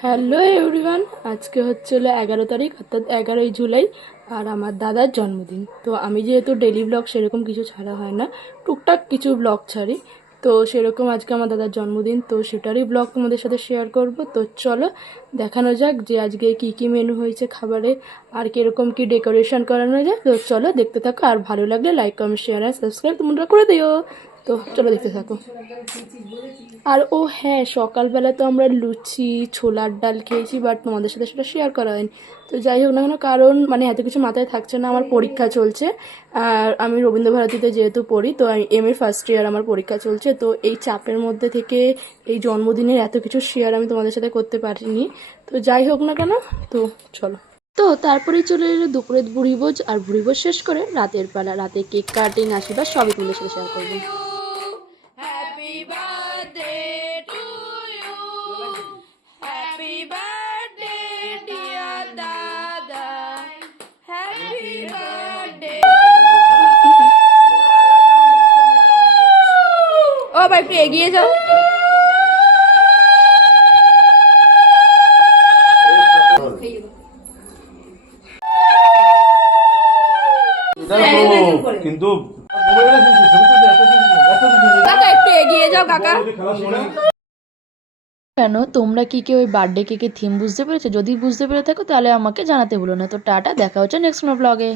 Hello everyone, আজকে হচ্ছিল 11 তারিখ অর্থাৎ 11ই জুলাই। আর আমার দাদার জন্মদিন। তো আমি যেহেতু ডেলি ব্লগ সেরকম কিছু ছাড়া হয় না, টুকটাক কিছু ব্লগ ছাড়ি। তো সেরকম আজকে আমার দাদার জন্মদিন, তো সেটারই ব্লগ তোমাদের সাথে শেয়ার করব। তো চলো দেখানো যাক যে আজকে কি কি মেনু হয়েছে খাবারে, আর কীরকম কি ডেকোরেশন করানো যায়। তো চলো দেখতে থাকো, আর ভালো লাগলে লাইক কমেন্ট শেয়ার আর সাবস্ক্রাইব তোমরা করে দিও। তো চলো দেখতে থাকো। আর ও হ্যাঁ, সকালবেলা তো আমরা লুচি ছোলার ডাল খেয়েছি, বাট তোমাদের সাথে সেটা শেয়ার করা হয়নি। তো যাই হোক না কেন, কারণ মানে এত কিছু মাথায় থাকছে না, আমার পরীক্ষা চলছে। আর আমি রবীন্দ্রভারতীতে যেহেতু পড়ি, তো আমি এম এ ফার্স্ট ইয়ার, আমার পরীক্ষা চলছে। তো এই চাপের মধ্যে থেকে এই জন্মদিনের এত কিছু শেয়ার আমি তোমাদের সাথে করতে পারিনি। তো যাই হোক না কেন, তো চলো। তো তারপরেই চলে এলো দুপুরের ভুরিভোজ, আর ভুরিভোজ শেষ করে রাতের পালা। রাতে কেক কাটিং আশীর্বাদ সবই তোমাদের সাথে শেয়ার করবো। Happy birthday to you. Happy birthday, dear Dada. Happy birthday. ও ভাই একটু এগিয়ে যাও। কিন্তু কাকা একটু এগিয়ে যাও কাকা। কেন তোমরা কি কেউ ওই বার্থডে কেকের থিম বুঝতে পেরেছো? যদি বুঝতে পেরে থাকো তাহলে আমাকে জানাতে ভুলো না। তো টাটা, দেখা হচ্ছে নেক্সট ব্লগে।